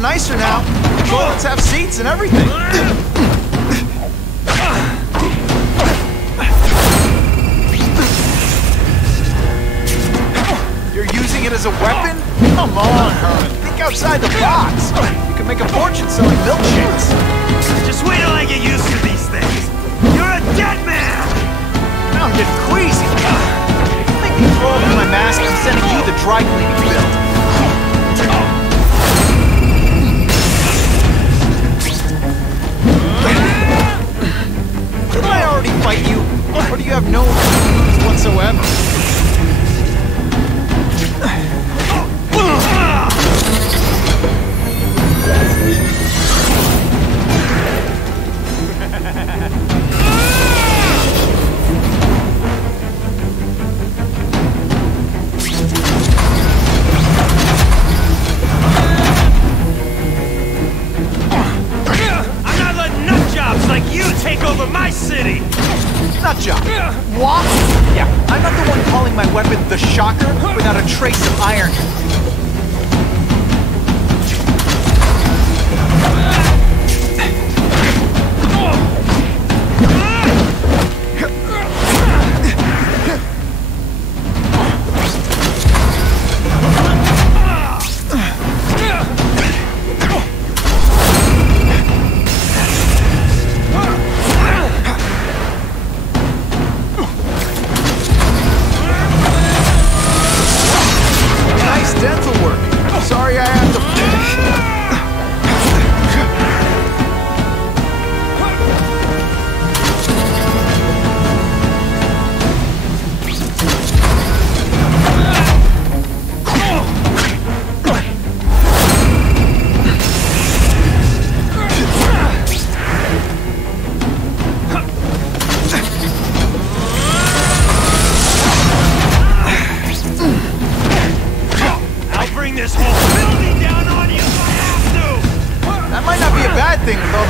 lot nicer now. The toilets have seats and everything. You're using it as a weapon? Come on, Herman. Think outside the box. You can make a fortune selling milkshakes. Just wait till I get used to these things. You're a dead man! Now I'm getting queasy. If you make me throw open my mask, I'm sending you the dry cleaning bill. Didn't I already fight you? Or do you have no moves whatsoever? Take over my city! Nutjob! What? Yeah, I'm not the one calling my weapon the Shocker without a trace of iron.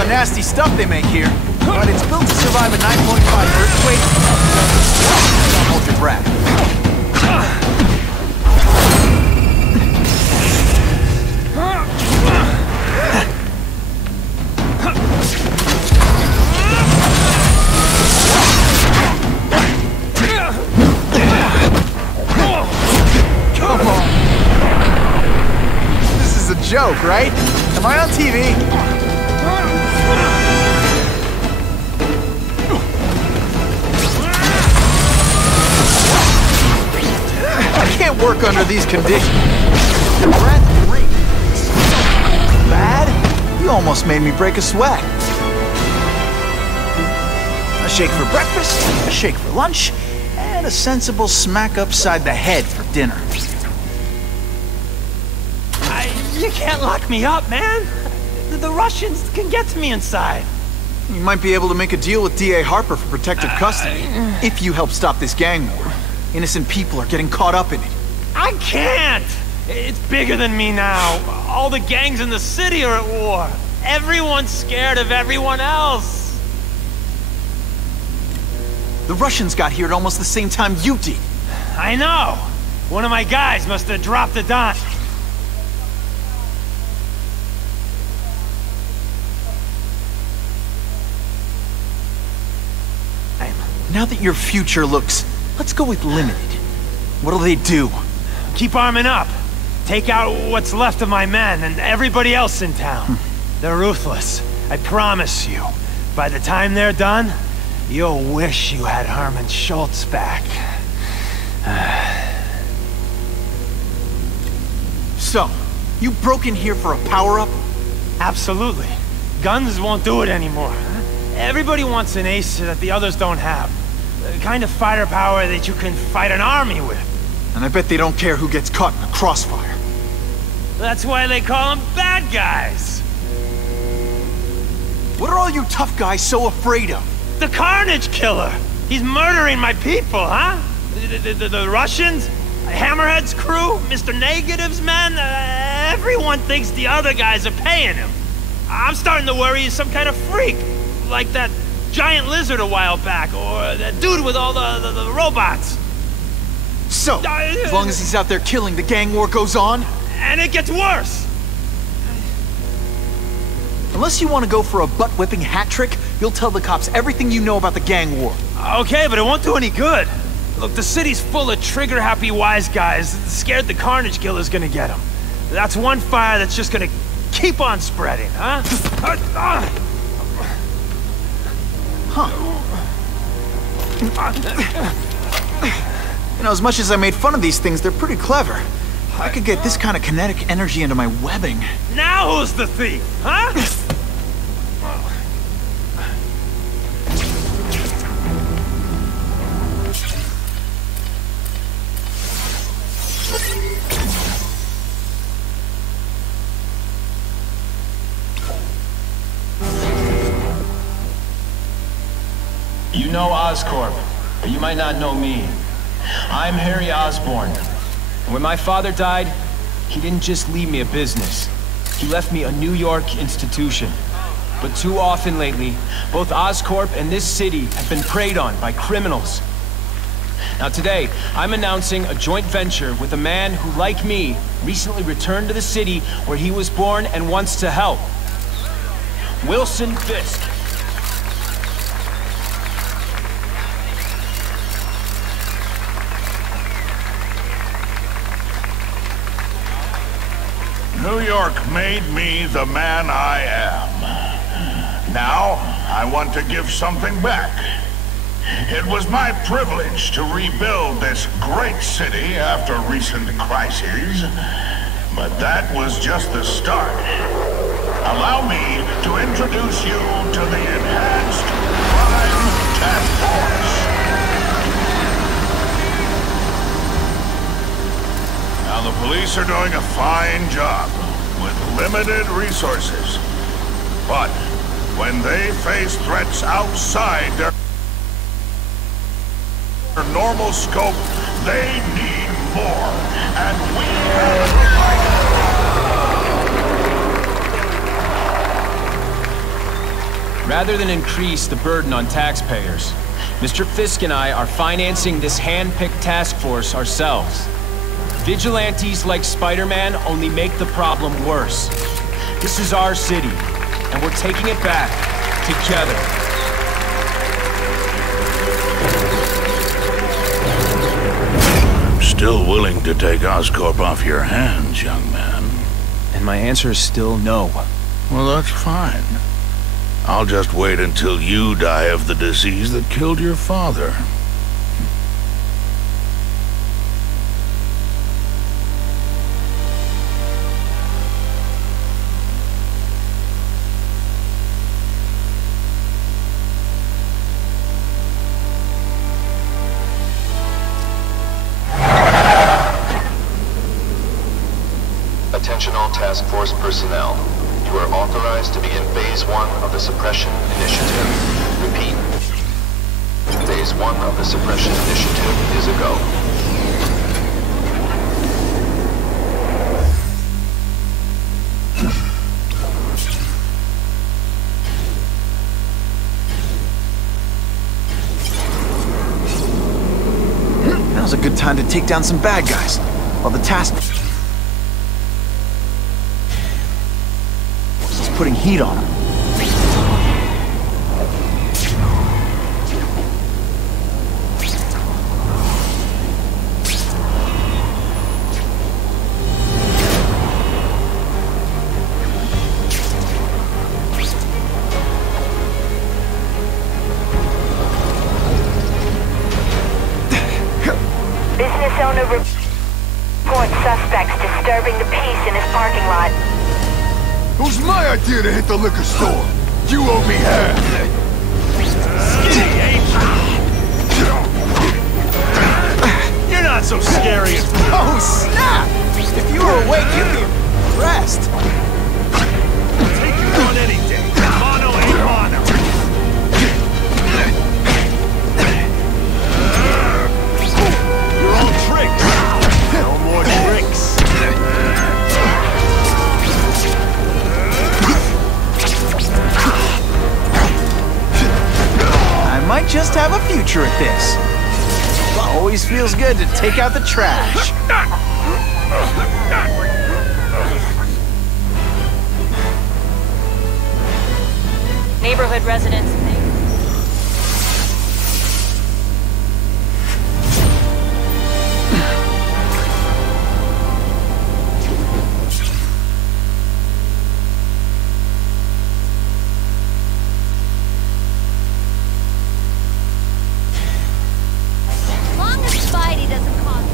Nasty stuff they make here, but it's built to survive a 9.5 earthquake. Don't hold your breath. Come on. This is a joke, right? Am I on TV? I can't work under these conditions. Your breath reeks. Bad? You almost made me break a sweat. A shake for breakfast, a shake for lunch, and a sensible smack upside the head for dinner. You can't lock me up, man. The Russians can get to me inside. You might be able to make a deal with D.A. Harper for protective custody, if you help stop this gang war. Innocent people are getting caught up in it. I can't! It's bigger than me now. All the gangs in the city are at war. Everyone's scared of everyone else. The Russians got here at almost the same time you did. I know. One of my guys must have dropped a dime. Now that your future looks, let's go with limited. What'll they do? Keep arming up. Take out what's left of my men and everybody else in town. They're ruthless. I promise you. By the time they're done, you'll wish you had Herman Schultz back. So, you broke in here for a power-up? Absolutely. Guns won't do it anymore. Everybody wants an ace that the others don't have. The kind of fighter power that you can fight an army with. And I bet they don't care who gets caught in a crossfire. That's why they call them bad guys. What are all you tough guys so afraid of? The Carnage Killer! He's murdering my people, huh? The Russians? Hammerhead's crew? Mr. Negative's men? Everyone thinks the other guys are paying him. I'm starting to worry he's some kind of freak. Like that giant lizard a while back, or that dude with all the robots. So, as long as he's out there killing, the gang war goes on? And it gets worse. Unless you want to go for a butt-whipping hat trick, you'll tell the cops everything you know about the gang war. Okay, but it won't do any good. Look, the city's full of trigger-happy wise guys scared the Carnage Killer's gonna get them. That's one fire that's just gonna keep on spreading, huh? You know, as much as I made fun of these things, they're pretty clever. I could get this kind of kinetic energy into my webbing. Now who's the thief, huh? You know Oscorp, but you might not know me. I'm Harry Osborn. When my father died, he didn't just leave me a business. He left me a New York institution. But too often lately, both Oscorp and this city have been preyed on by criminals. Now today, I'm announcing a joint venture with a man who, like me, recently returned to the city where he was born and wants to help. Wilson Fisk. New York made me the man I am. Now, I want to give something back. It was my privilege to rebuild this great city after recent crises, but that was just the start. Allow me to introduce you to the Enhanced Crime Task Force. Now, the police are doing a fine job with limited resources. But when they face threats outside their normal scope, they need more. And we have Rather than increase the burden on taxpayers, Mr. Fisk and I are financing this hand-picked task force ourselves. Vigilantes like Spider-Man only make the problem worse. This is our city, and we're taking it back together. I'm still willing to take Oscorp off your hands, young man. And my answer is still no. Well, that's fine. I'll just wait until you die of the disease that killed your father. Attention all task force personnel. You are authorized to begin Phase 1 of the Suppression Initiative. Repeat. Phase 1 of the Suppression Initiative is a go. Now's a good time to take down some bad guys, while the task force is putting heat on them. Business owner reports suspects disturbing the peace in his parking lot. It was my idea to hit the liquor store. You owe me half. Skinny, you're not so scary as... Oh, snap! If you were awake, you'd be impressed. Take you on any day. Mono ain't mono. Your own tricks. No more tricks. I might just have a future at this. Always feels good to take out the trash. Neighborhood residents think. As long as Spidey doesn't cause.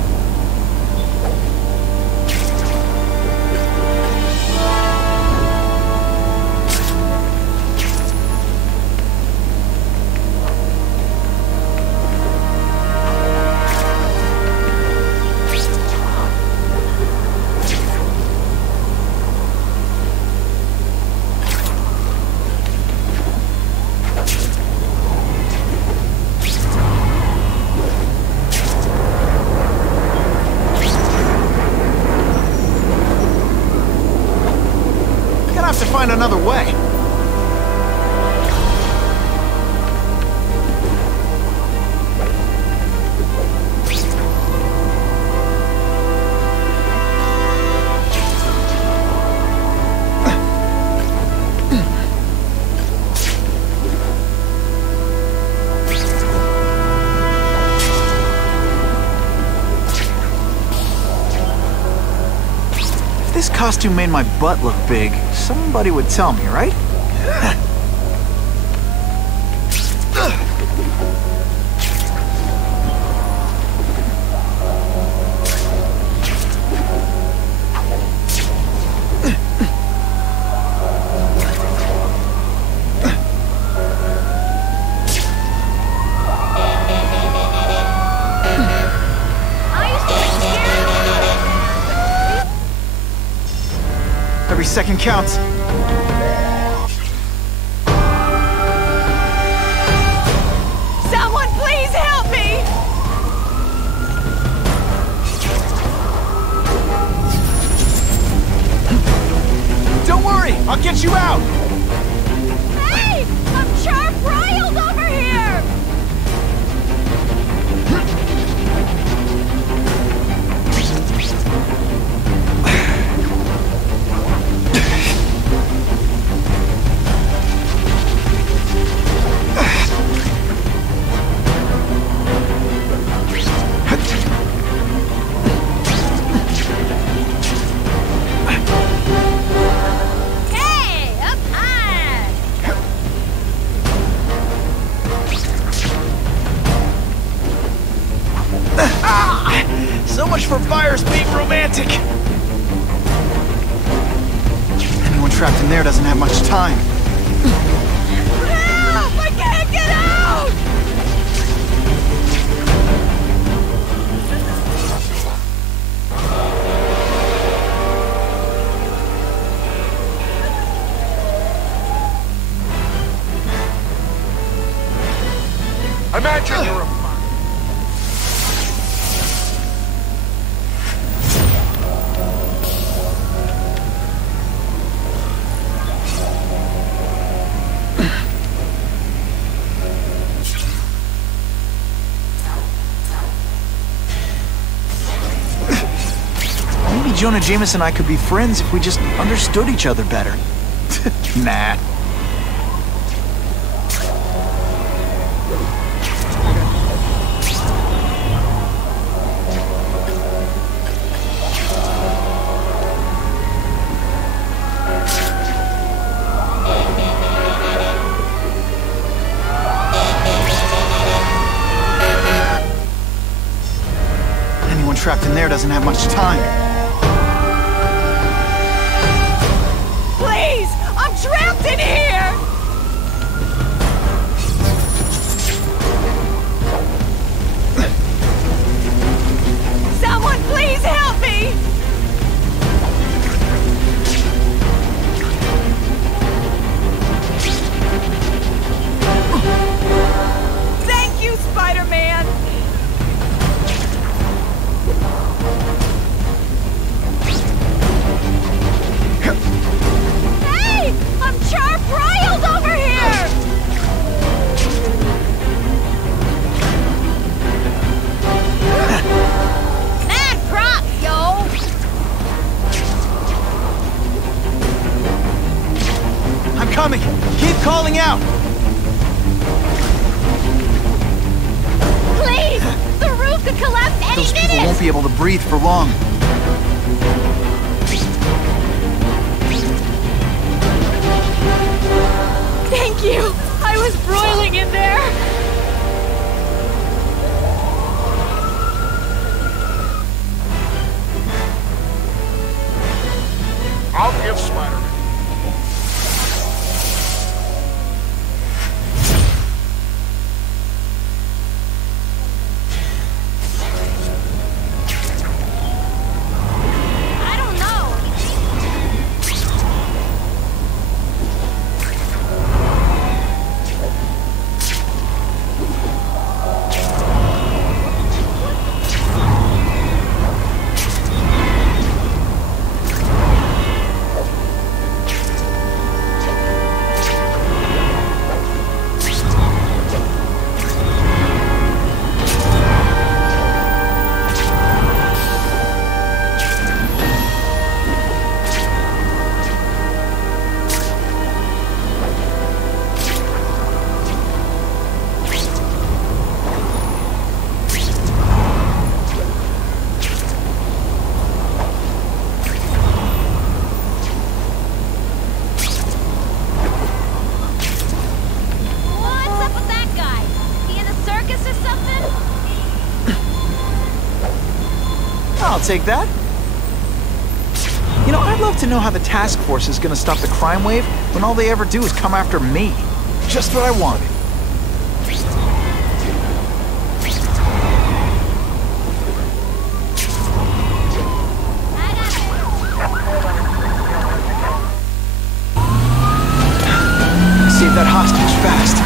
Gonna have to find another way. If this costume made my butt look big, somebody would tell me, right? I used to be scared of Every second counts. Someone please help me! Don't worry, I'll get you out. Hey! I'm sharp riled over here! Hey, up high! So much for fires being romantic. Anyone trapped in there doesn't have much time. Help! I can't get out! Imagine you're a... Maybe Jonah Jameson and I could be friends if we just understood each other better. Nah. Anyone trapped in there doesn't have much time. Please! I'm trapped in here! Someone please help me! Thank you, Spider-Man! Hey! I'm sharp riled collapse any Those people minute! won't be able to breathe for long. Thank you! I was broiling in there! I'll give Spider-Man. I don't know. What's up with that guy? He in a circus or something? I'll take that. You know, I'd love to know how the task force is gonna stop the crime wave when all they ever do is come after me. Just what I wanted. Save that hostage fast.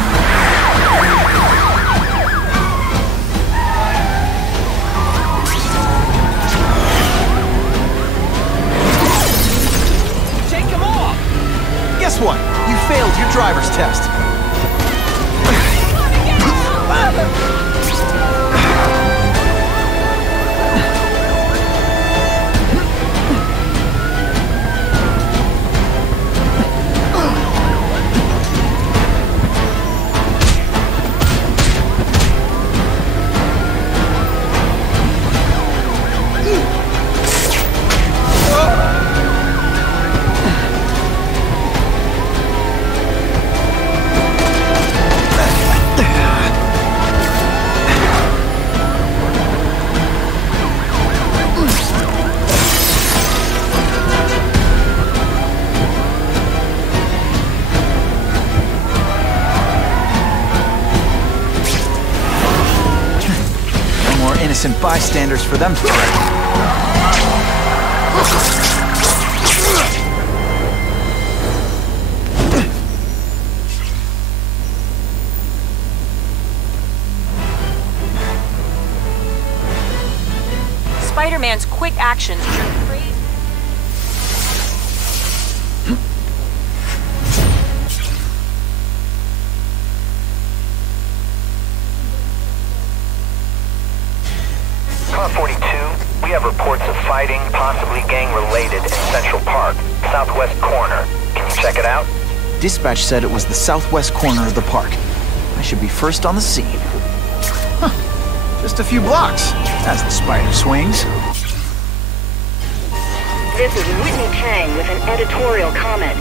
Take him off! Guess what? You failed your driver's test. Innocent bystanders for them to threaten. Spider-Man's quick actions turn crazy. Car 42, we have reports of fighting, possibly gang-related, in Central Park, southwest corner. Can you check it out? Dispatch said it was the southwest corner of the park. I should be first on the scene. Huh. Just a few blocks, as the spider swings. This is Whitney Chang with an editorial comment.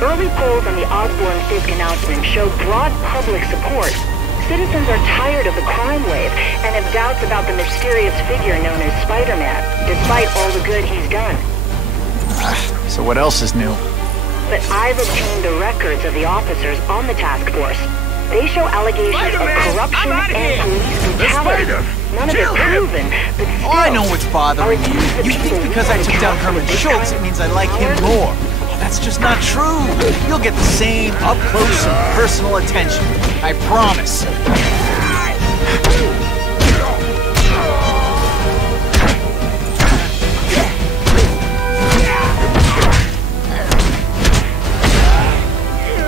Early polls on the Osborne-Fisk announcement show broad public support. Citizens are tired of the crime wave and have doubts about the mysterious figure known as Spider-Man, despite all the good he's done. So what else is new? But I've obtained the records of the officers on the task force. They show allegations of corruption and police brutality. None of it proven, but still... Oh, I know what's bothering you. You think because I took down Herman Schultz, it means I like him more. That's just not true. You'll get the same up-close and personal attention. I promise.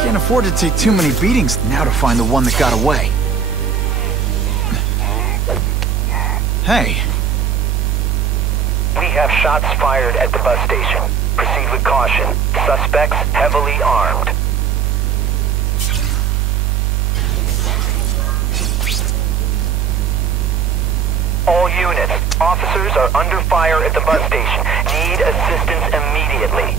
Can't afford to take too many beatings now to find the one that got away. Hey. We have shots fired at the bus station. Proceed with caution. Suspects heavily armed. All units, officers are under fire at the bus station. Need assistance immediately.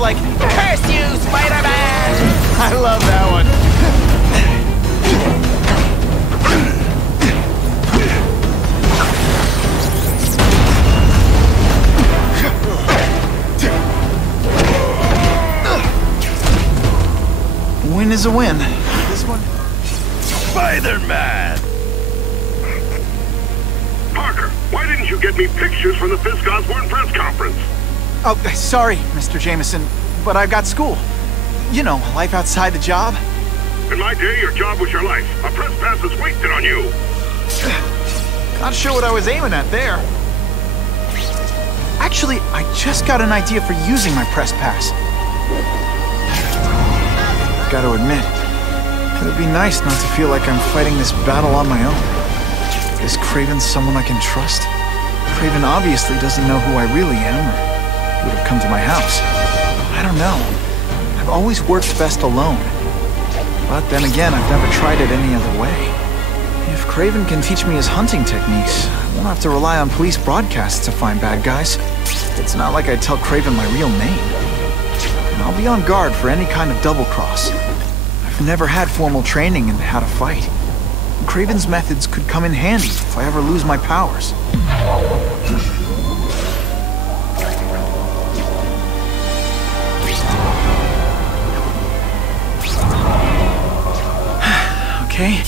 Like, curse you, Spider-Man! I love that one. Win is a win. This one? Spider-Man! Parker, why didn't you get me pictures from the Fisk Osborn press conference? Oh, sorry, Mr. Jameson, but I've got school. You know, life outside the job. In my day, your job was your life. A press pass is wasted on you. Not sure what I was aiming at there. Actually, I just got an idea for using my press pass. Gotta admit, it would be nice not to feel like I'm fighting this battle on my own. Is Kraven someone I can trust? Kraven obviously doesn't know who I really am, or would have come to my house. I don't know. I've always worked best alone. But then again, I've never tried it any other way. If Kraven can teach me his hunting techniques, I won't have to rely on police broadcasts to find bad guys. It's not like I'd tell Kraven my real name. And I'll be on guard for any kind of double-cross. I've never had formal training in how to fight. Kraven's methods could come in handy if I ever lose my powers. Okay.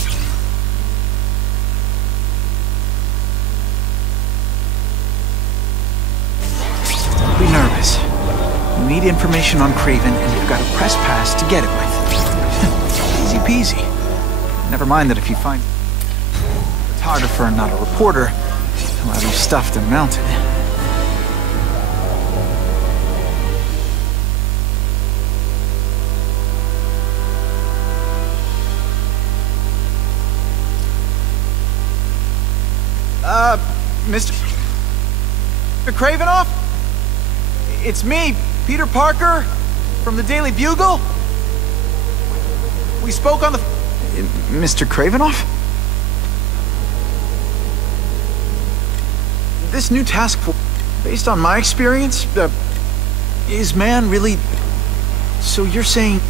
Don't be nervous. You need information on Kraven, and you've got a press pass to get it with. Easy peasy. Never mind that if you find a photographer and not a reporter, he'll have you stuffed and mounted. Mr. Kravinoff? It's me, Peter Parker, from the Daily Bugle. We spoke on the... Mr. Kravinoff? This new task force, based on my experience, is man really... So you're saying...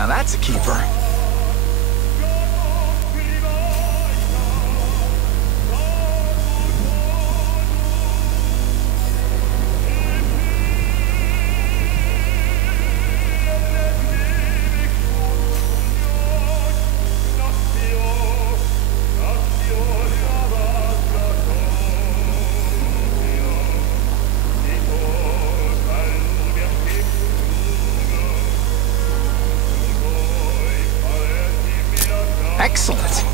Now that's a keeper. Excellent.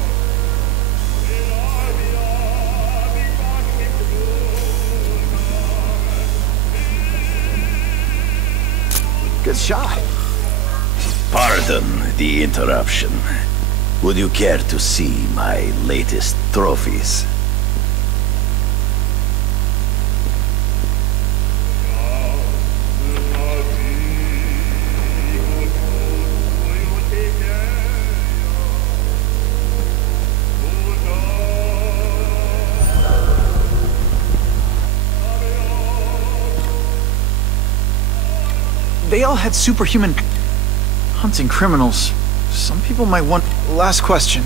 Good shot. Pardon the interruption. Would you care to see my latest trophies? They all had superhuman hunting criminals. Some people might want... Last question.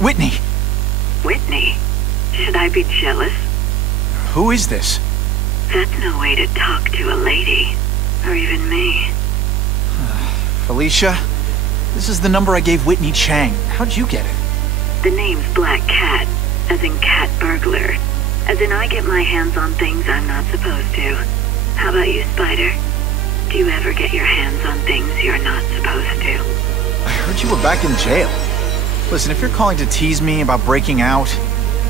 Whitney! Whitney? Should I be jealous? Who is this? That's no way to talk to a lady. Or even me. Felicia? This is the number I gave Whitney Chang. How'd you get it? The name's Black Cat, as in cat burglar. As in I get my hands on things I'm not supposed to. How about you, Spider? Do you ever get your hands on things you're not supposed to? I heard you were back in jail. Listen, if you're calling to tease me about breaking out...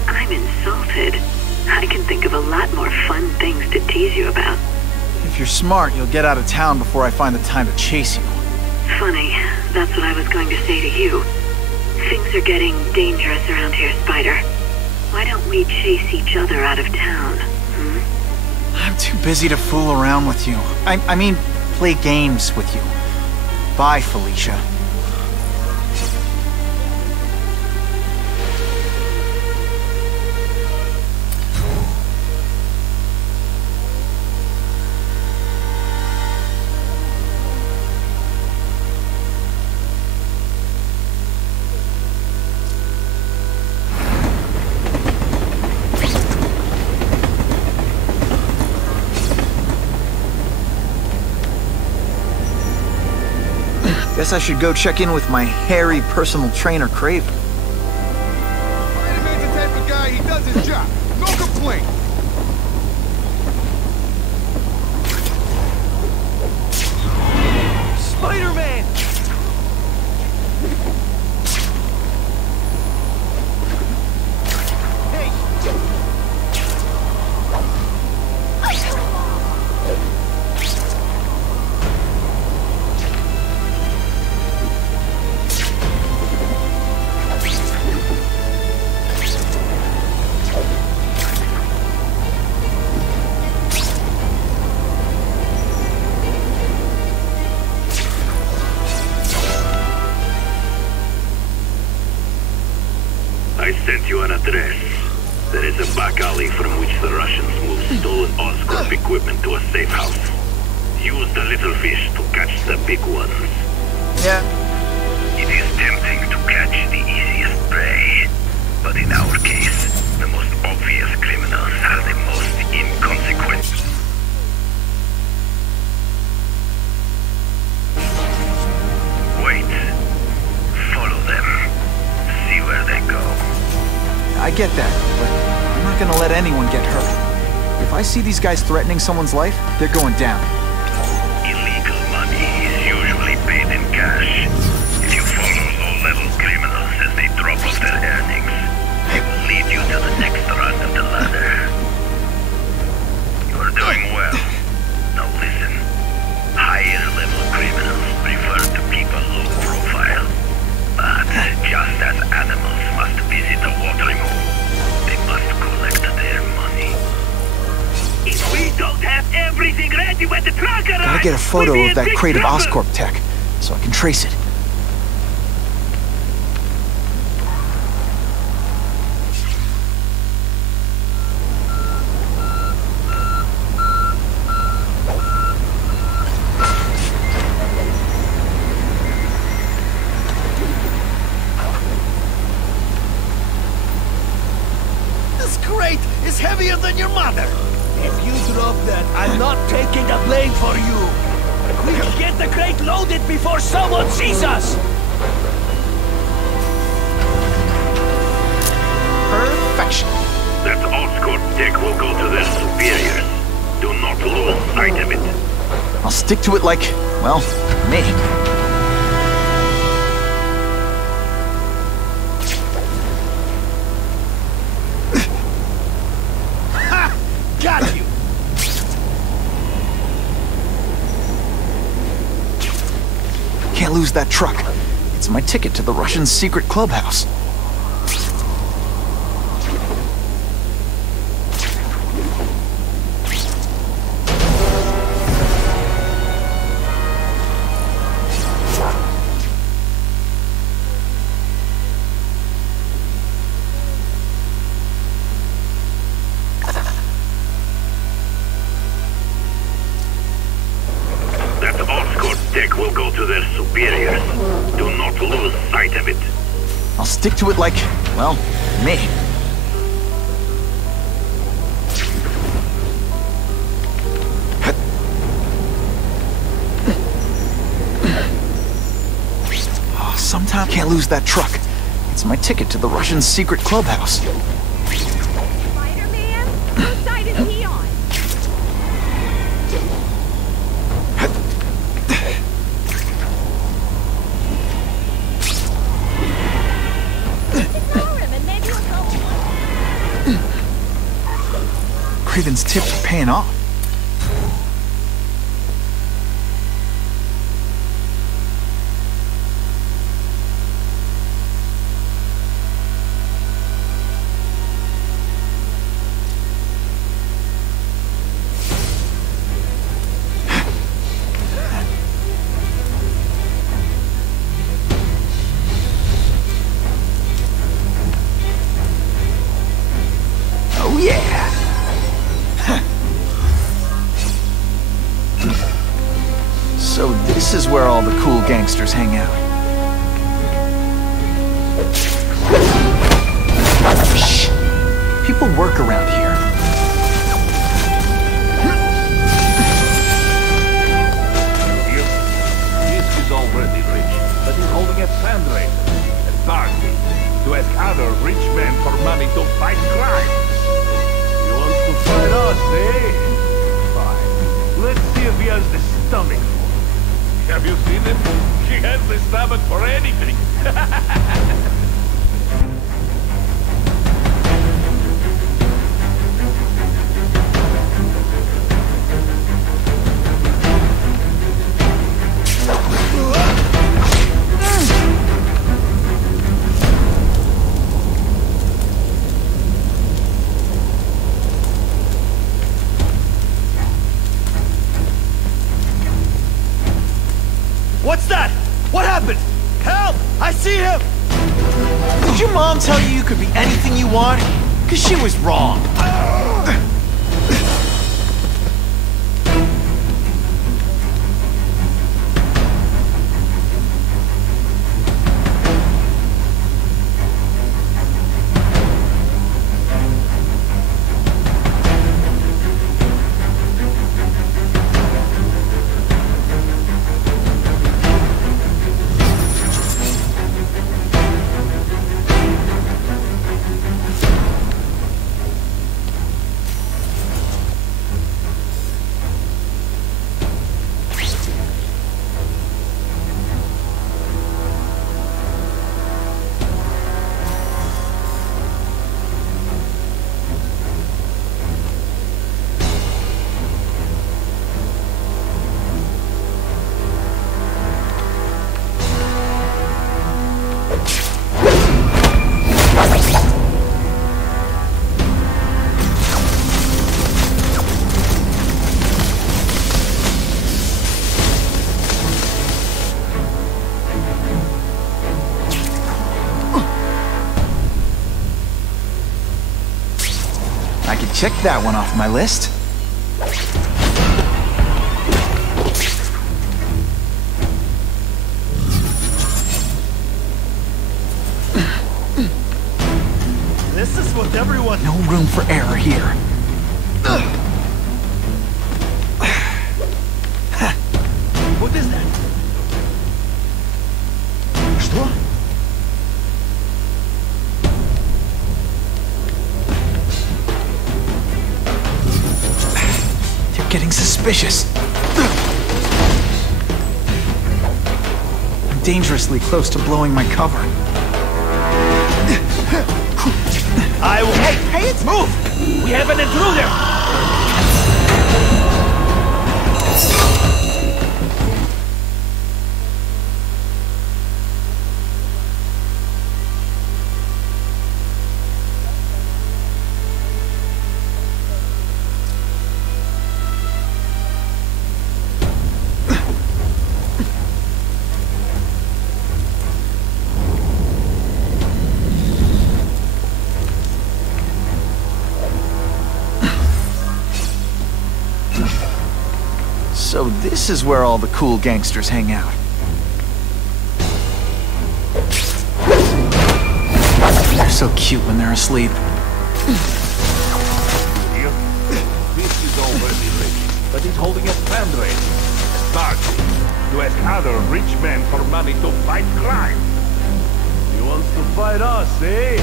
I'm insulted. I can think of a lot more fun things to tease you about. If you're smart, you'll get out of town before I find the time to chase you. Funny, that's what I was going to say to you. Things are getting dangerous around here, Spider. Why don't we chase each other out of town, I'm too busy to fool around with you. I mean, play games with you. Bye, Felicia. Guess I should go check in with my hairy personal trainer, Craven. Spider-Man's the type of guy, he does his job. No complaint. Spider-Man! I sent you an address. There is a back alley from which the Russians move stolen Oscorp equipment to a safe house. Use the little fish to catch the big ones. Yeah. It is tempting to catch the easiest prey, but in our case, the most obvious criminals are the most inconsequential. Wait. Follow them. See where they go. I get that, but I'm not gonna let anyone get hurt. If I see these guys threatening someone's life, they're going down. Illegal money is usually paid in cash. If you follow low-level criminals as they drop off their earnings, they will lead you just as animals must visit a watering hole, they must collect their money. If we don't have everything ready when the truck arrives, gotta get a photo we'll be of that in big crate of trouble. Oscorp tech, so I can trace it. This crate is heavier than your mother. If you drop that, I'm not taking the blame for you. We'll get the crate loaded before someone sees us. Perfection. That Oscorp tech will go to their superiors. Do not lose sight of it. I'll stick to it like, well, me. Ha! Got you! Can't lose that truck. It's my ticket to the Russian secret clubhouse. That Oscorp tech will go to their superiors. Do not lose sight of it. I'll stick to it like, well, me. Oh, sometimes can't lose that truck. It's my ticket to the Russian secret clubhouse. Spider-Man? Whose side is he on? Ignore him and maybe he'll go along. Craven's tips are paying off. Oh yeah! So this is where all the cool gangsters hang out. Shh! People work around here. This is already rich, but he's holding a fundraiser, a party, to ask other rich men for money to fight crime. He wants to fight us, eh? Fine. Let's see if he has the stomach for it. Have you seen him? He has the stomach for anything. What's that? What happened? Help! I see him! Did your mom tell you you could be anything you want? 'Cause she was wrong. could check that one off my list. This is what everyone... No room for error here. What is that? Что? They're getting suspicious. I'm dangerously close to blowing my cover. I will... Hey, it's move! We have an intruder! So this is where all the cool gangsters hang out. They're so cute when they're asleep. This is already rich, but he's holding a fundraiser, a party, to ask other rich men for money to fight crime. He wants to fight us, eh?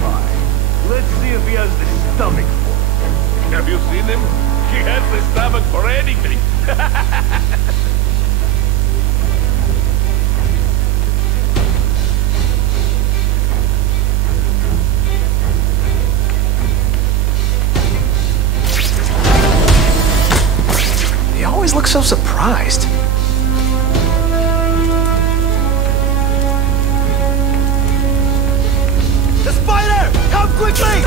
Fine. Let's see if he has the stomach for it. Have you seen him? He has the stomach for anything. They always look so surprised. The spider! Come quickly!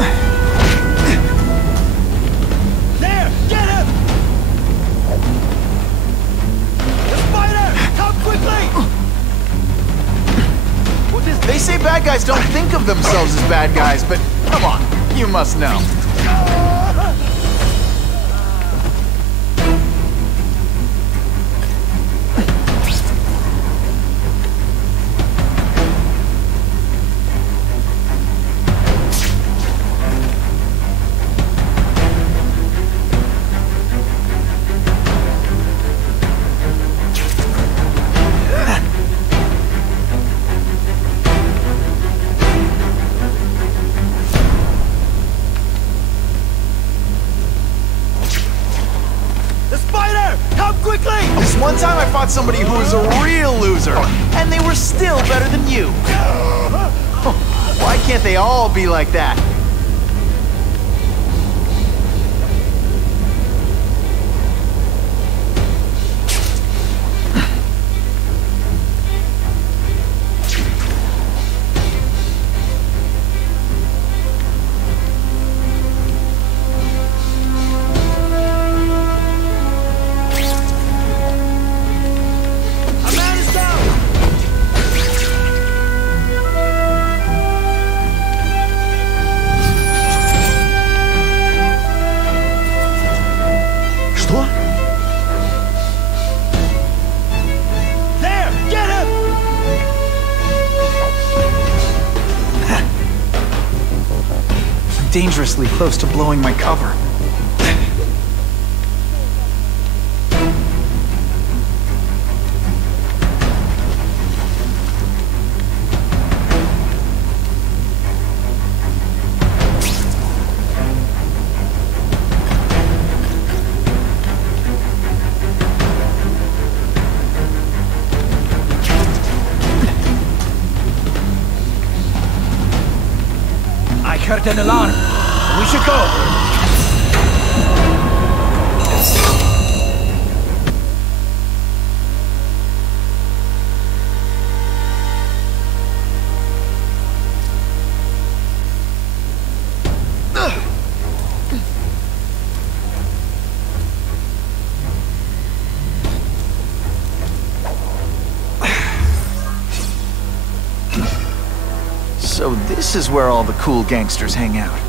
There! Get him! The spider! Come quickly! What is... They say bad guys don't think of themselves as bad guys, but come on, you must know. One time I fought somebody who was a real loser, and they were still better than you. Why can't they all be like that? Dangerously close to blowing my cover. I heard an alarm. We should go. So this is where all the cool gangsters hang out.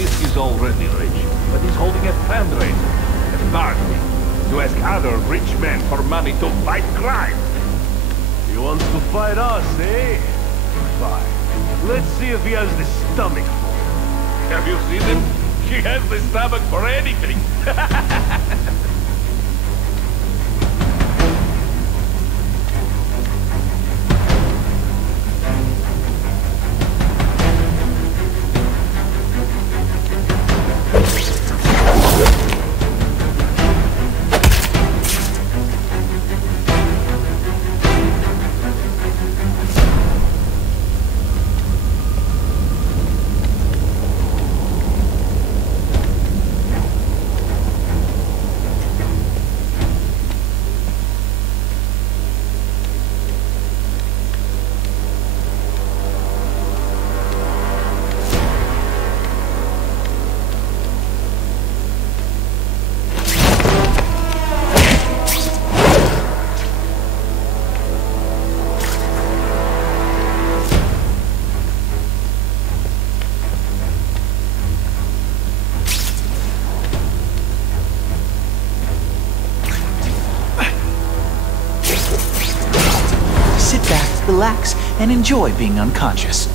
Fisk is already rich, but he's holding a fundraiser, a party, to ask other rich men for money to fight crime. He wants to fight us, eh? Fine. Let's see if he has the stomach for it. Have you seen him? He has the stomach for anything. Relax and enjoy being unconscious.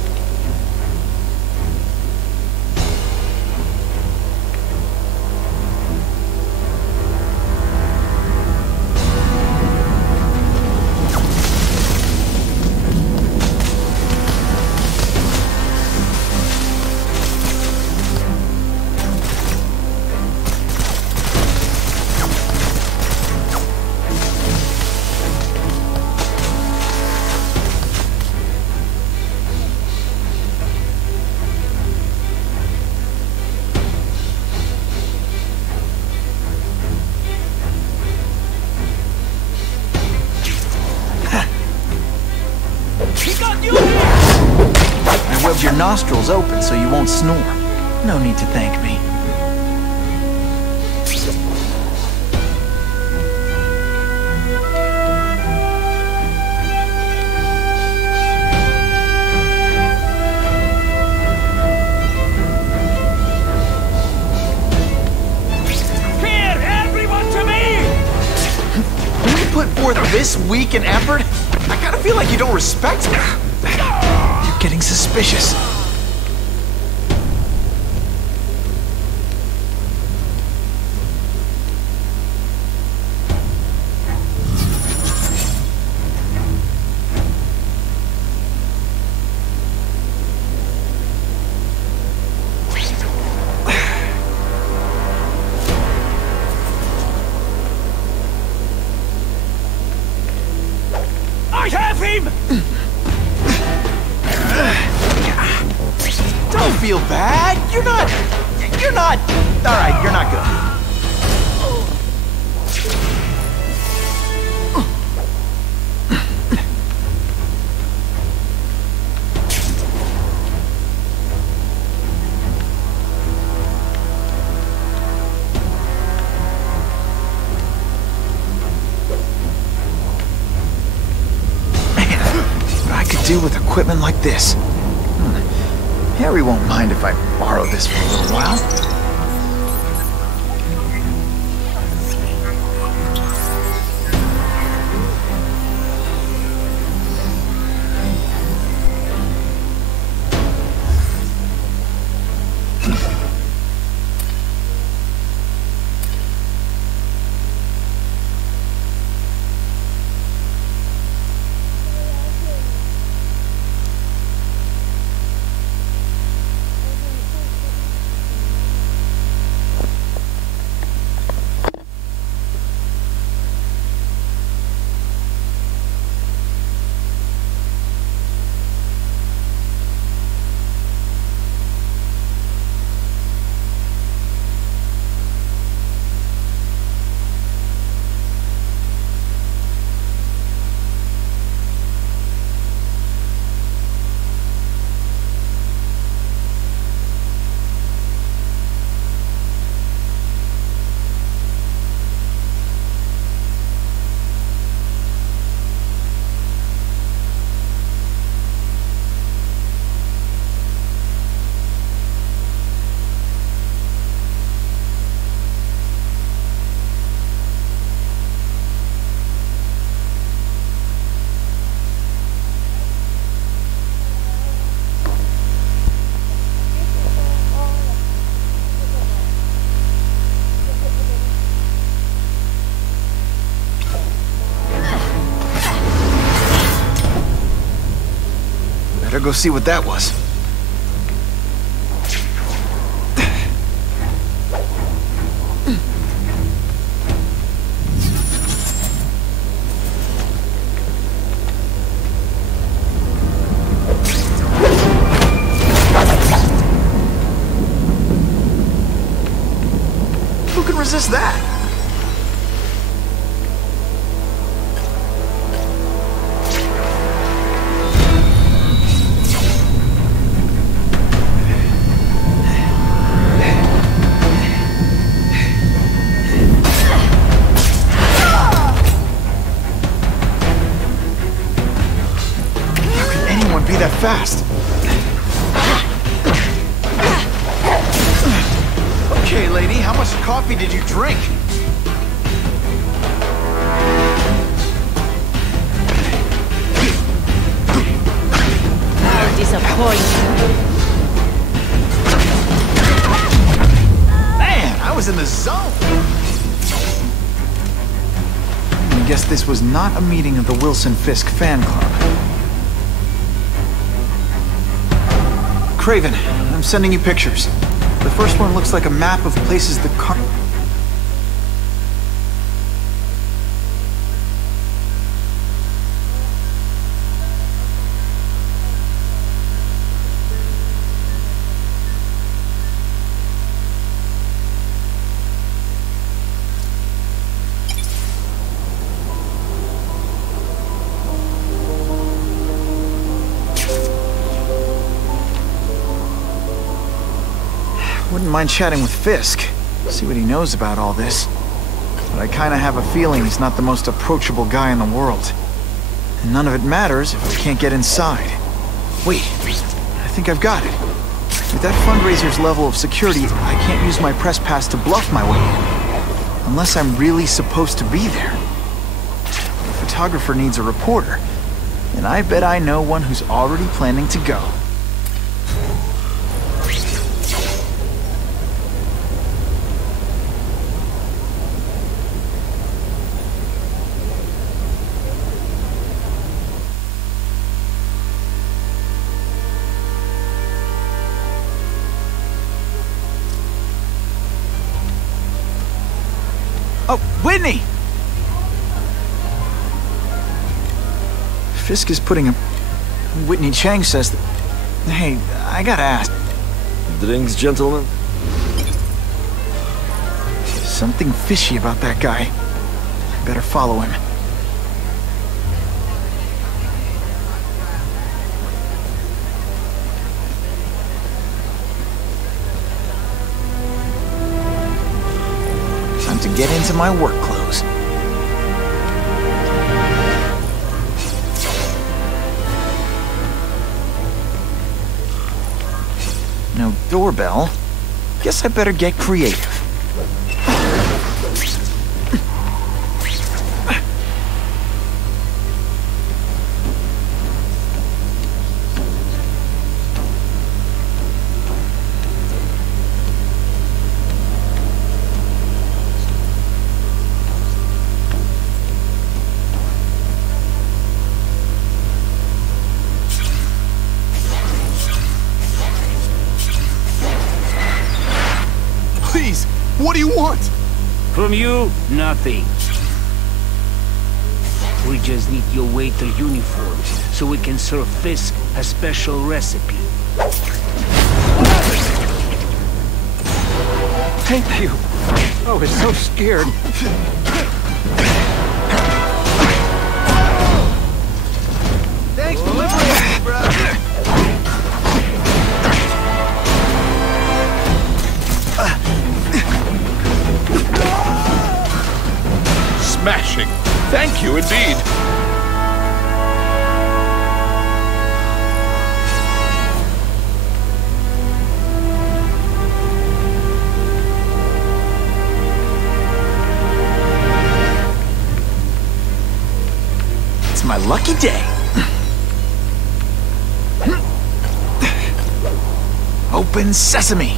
Your nostrils open so you won't snore. No need to thank me. Here, everyone to me! When you put forth this week and effort, I gotta feel like you don't respect me. Getting suspicious. I have him! Don't feel bad. You're not. All right, you're not good. Man, what I could do with equipment like this. Harry won't mind if I borrow this for a little while. go see what that was. Who can resist that? Fast. Okay, lady, how much coffee did you drink? How disappointing. Man, I was in the zone. I guess this was not a meeting of the Wilson Fisk fan club. Craven, I'm sending you pictures. The first one looks like a map of places the car... Wouldn't mind chatting with Fisk, see what he knows about all this. But I kinda have a feeling he's not the most approachable guy in the world. And none of it matters if we can't get inside. Wait, I think I've got it. With that fundraiser's level of security, I can't use my press pass to bluff my way in. Unless I'm really supposed to be there. The photographer needs a reporter, and I bet I know one who's already planning to go. Oh, Whitney! Fisk is putting a... Whitney Chang says that... Hey, I gotta ask. Drinks, gentlemen? Something fishy about that guy. I better follow him. Time to get into my work clothes. No doorbell. Guess I better get creative. Please, what do you want? From you, nothing. We just need your waiter uniform so we can serve Fisk a special recipe. Thank you. I was so scared. Thanks for liberating me, brother. Smashing. Thank you indeed. It's my lucky day. Open sesame.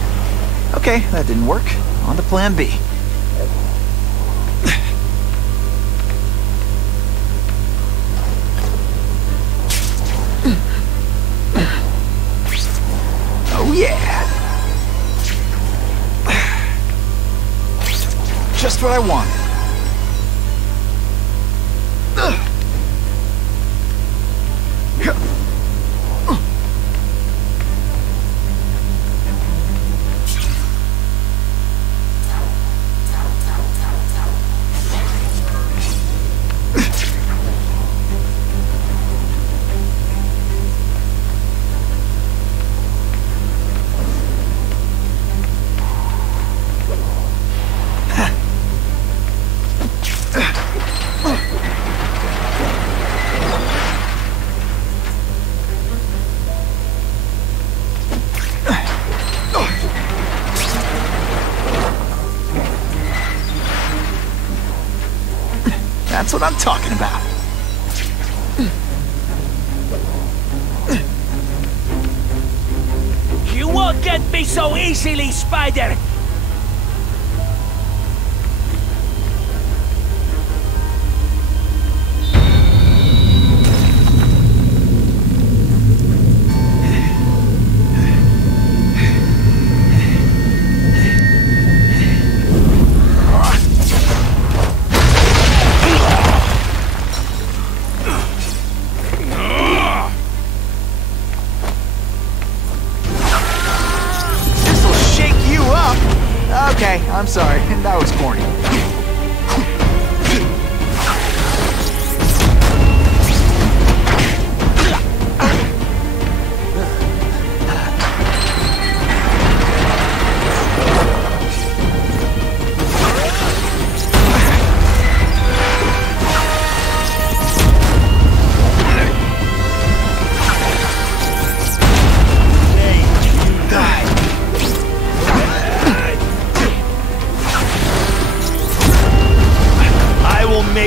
Okay, that didn't work. On to plan B. just what I wanted. That's what I'm talking about. You won't get me so easily, Spider! Okay, I'm sorry. That was corny.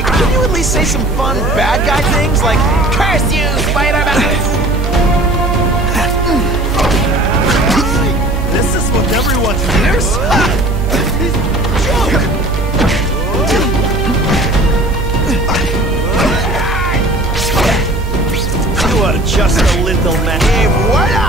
Can you at least say some fun bad guy things like, "Curse you, Spider-Man"? This is what everyone hears? Joke! You are just a little man. Hey, voila!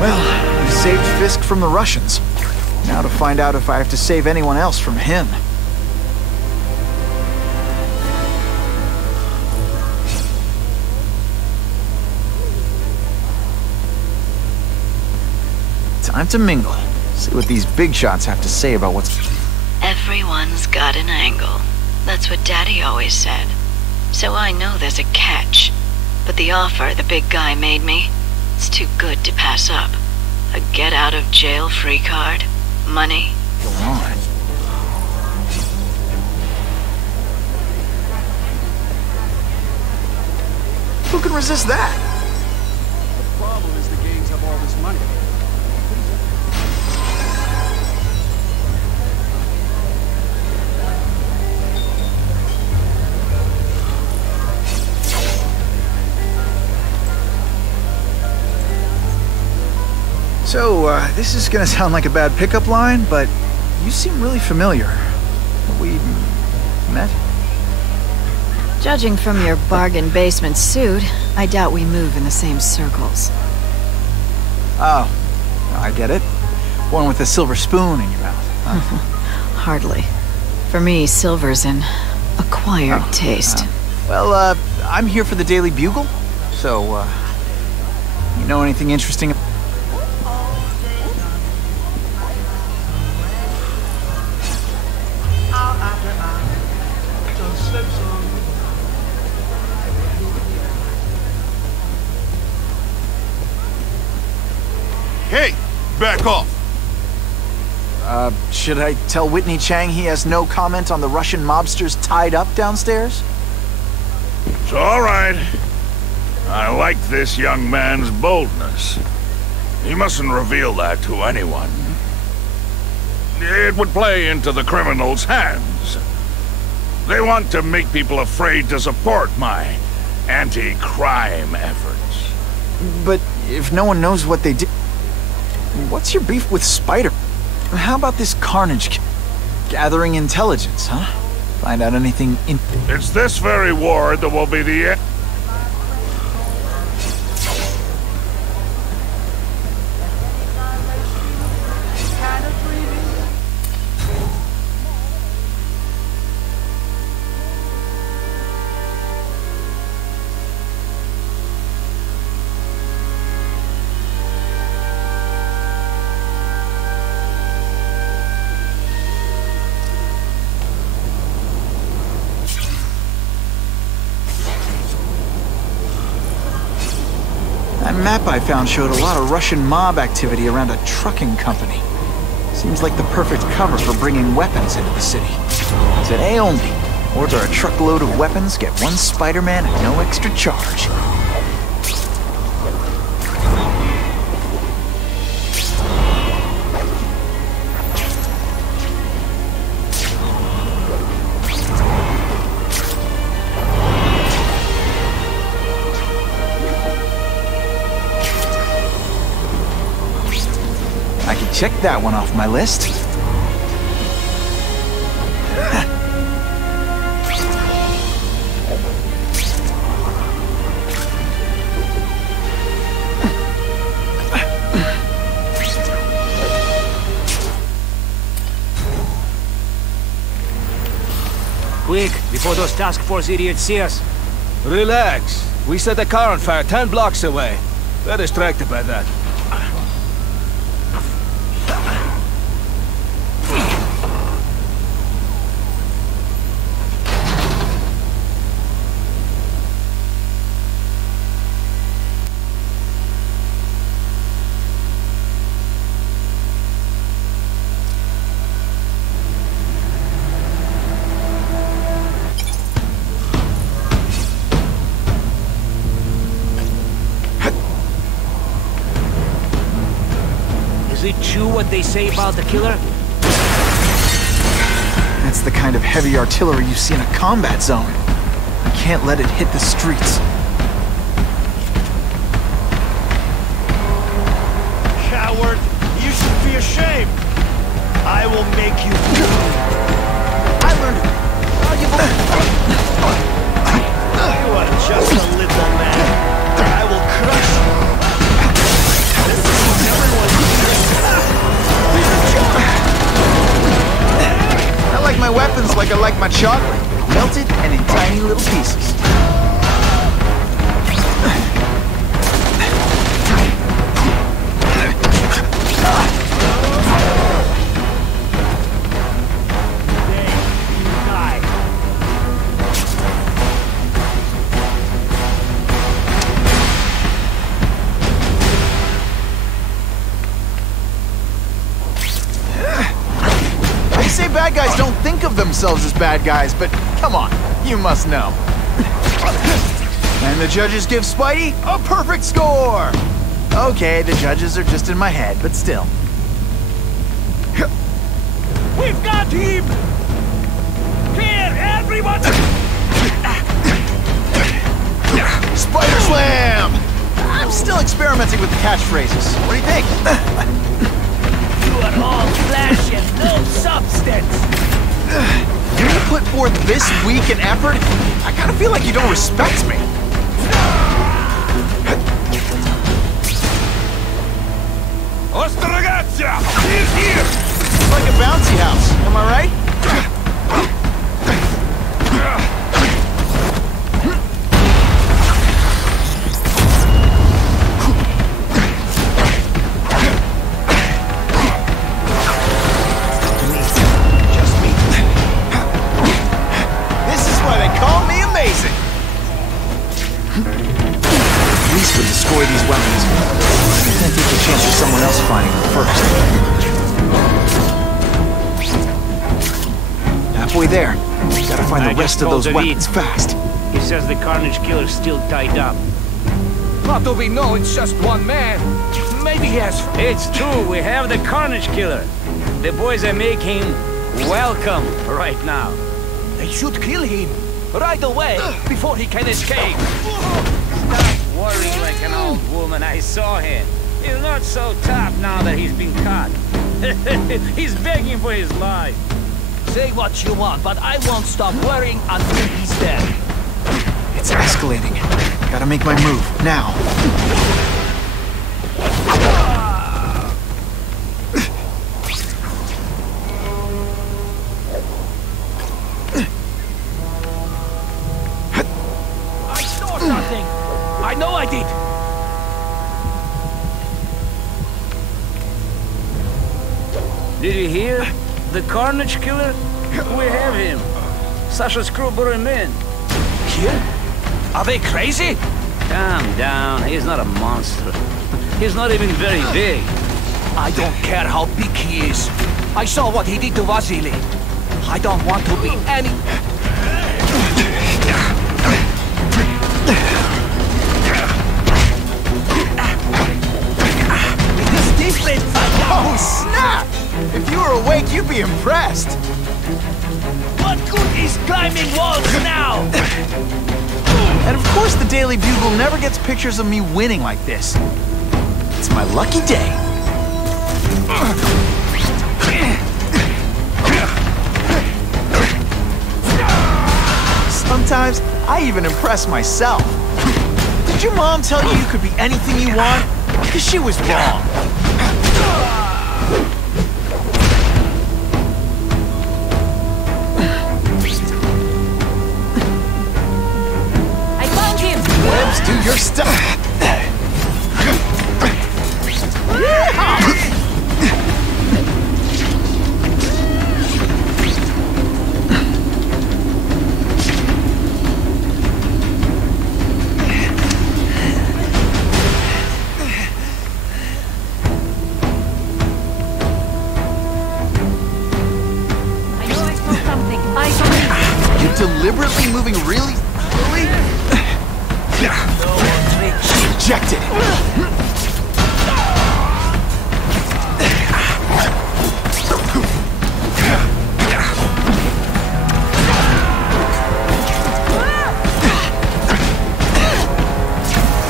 Well, I saved Fisk from the Russians. Now to find out if I have to save anyone else from him. Time to mingle. See what these big shots have to say about what's... Everyone's got an angle. That's what Daddy always said. So I know there's a catch. But the offer the big guy made me, it's too good to pass up. A get-out-of-jail-free card, money. Go on. Who can resist that? The problem is the gangs have all this money. So, this is gonna sound like a bad pickup line, but you seem really familiar. Have we met? Judging from your bargain basement suit, I doubt we move in the same circles. Oh, I get it. One with a silver spoon in your mouth. Huh? Hardly. For me, silver's an acquired taste. Well, I'm here for the Daily Bugle, so, you know anything interesting? Hey, back off. Should I tell Whitney Chang he has no comment on the Russian mobsters tied up downstairs? It's all right. I like this young man's boldness. He mustn't reveal that to anyone. It would play into the criminals' hands. They want to make people afraid to support my anti-crime efforts. But if no one knows what they did... What's your beef with Spider? How about this Carnage? Gathering intelligence, huh? Find out anything in... It's this very ward that will be the end. That map I found showed a lot of Russian mob activity around a trucking company. Seems like the perfect cover for bringing weapons into the city. Today only, order a truckload of weapons, get one Spider-Man at no extra charge. Check that one off my list. Quick, before those task force idiots see us. Relax. We set a car on fire 10 blocks away. They're distracted by that. Is it true what they say about the killer? That's the kind of heavy artillery you see in a combat zone. You can't let it hit the streets. Coward! You should be ashamed! I will make you... I learned valuable... You are just a little man. I will crush you. This is everyone. I like my weapons like I like my chocolate. Melted and in tiny little pieces. Bad guys don't think of themselves as bad guys, but come on, you must know. And the judges give Spidey a perfect score! Okay, the judges are just in my head, but still. We've got him! Here, everyone! Spider Slam! I'm still experimenting with the catchphrases. What do you think? You are all flesh and no substance! You put forth this week and effort? I kind of feel like you don't respect me. Ostrogazia! He's here! It's like a bouncy house, am I right? Would destroy these weapons. I can't take the chance of someone else finding them first. Halfway there. Gotta find the rest of those weapons fast. He says the Carnage Killer's still tied up. How do we know it's just one man? Maybe he has... It's true, we have the Carnage Killer. The boys are making welcome right now. They should kill him right away before he can escape. Stop worrying like an old woman. I saw him. He's not so tough now that he's been caught. He's begging for his life. Say what you want, but I won't stop worrying until he's dead. It's escalating. Gotta make my move, now. I saw something! I know I did! Did you hear? The Carnage Killer? We have him. Sasha's crew brought him in. Here? Are they crazy? Calm down. He's not a monster. He's not even very big. I don't care how big he is. I saw what he did to Vasily. I don't want to be any... It's different. Oh, snap! If you were awake, you'd be impressed. What good is climbing walls now? And of course the Daily Bugle never gets pictures of me winning like this. It's my lucky day. Sometimes I even impress myself. Did your mom tell you you could be anything you want? Because she was wrong. Webs, do your stuff. You're deliberately moving really slowly? Ejected.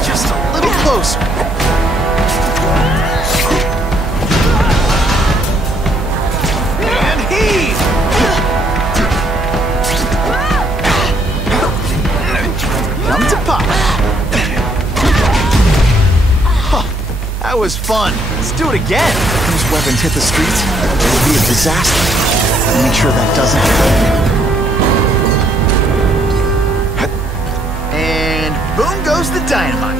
Just a little closer. And heave. Come to pop. That was fun. Let's do it again. Those weapons hit the streets, it'll be a disaster. I'll make sure that doesn't happen. And boom goes the dynamite.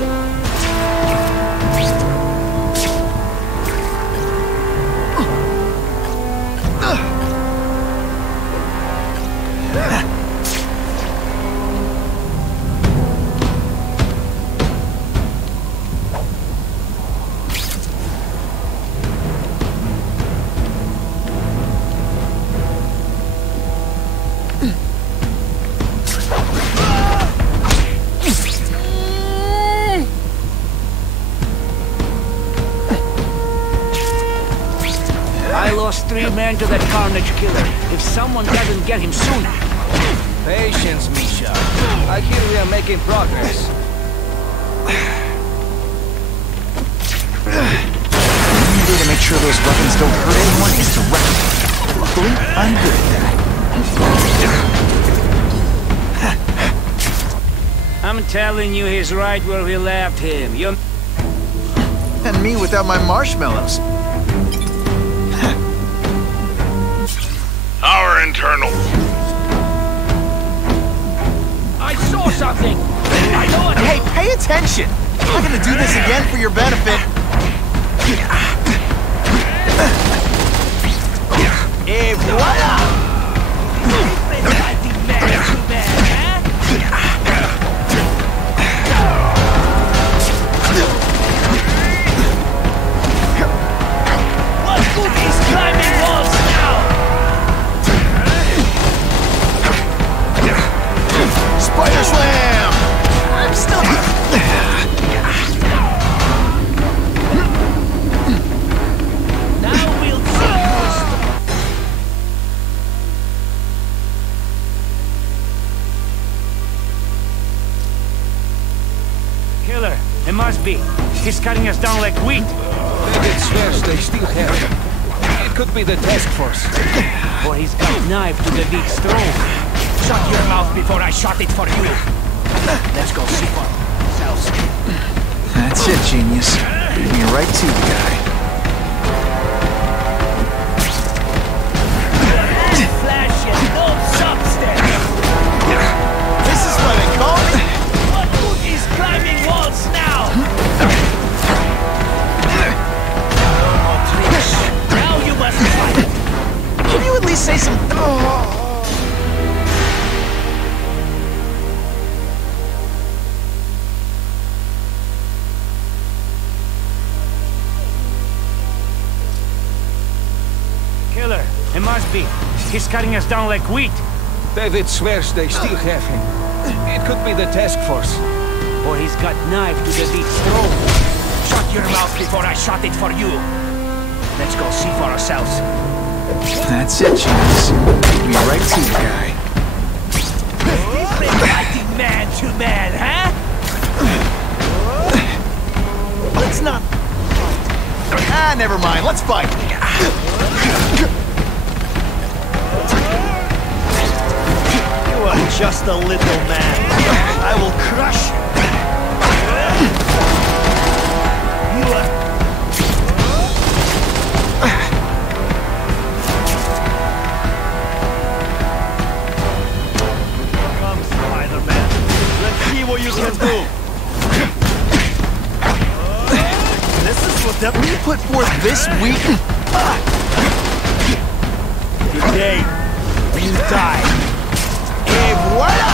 I lost 3 men to that Carnage Killer. If someone doesn't get him sooner. Patience, Misha. I hear we are making progress. The only way to make sure those weapons don't hurt anyone is to wreck them. Luckily, I'm good at that. I'm telling you, he's right where we left him. You're... And me without my marshmallows. Our internal. I saw something! I know it! Hey, pay attention! I'm not gonna do this again for your benefit. Et voila! What good is climbing walls now? Spider slam! I'm still... Now we'll see. Killer, it must be. He's cutting us down like wheat. They get swears they still have him. It could be the task force. Boy, he's got a knife to the weak throat. Shut your mouth before I shot it for you. Let's go see for ourselves. That's it, genius. Lead me right to the guy. Flash and no substance. This is what they call me. What good is climbing walls now? No more tricks. Now you must fight. Can you at least say some... Killer, it must be. He's cutting us down like wheat. David swears they still have him. It could be the task force. Boy, he's got knife to the weak throat. Shut your mouth before I shot it for you. Let's go see for ourselves. That's it, genius. Lead me right to the guy. Is this fighting man to man, huh? Let's not... Ah, never mind. Let's fight. You are just a little man. I will crush you. You are... Come, Spider-Man. Let's see what you can do. This is what that We put forth this week. Today, you die. Et voilà!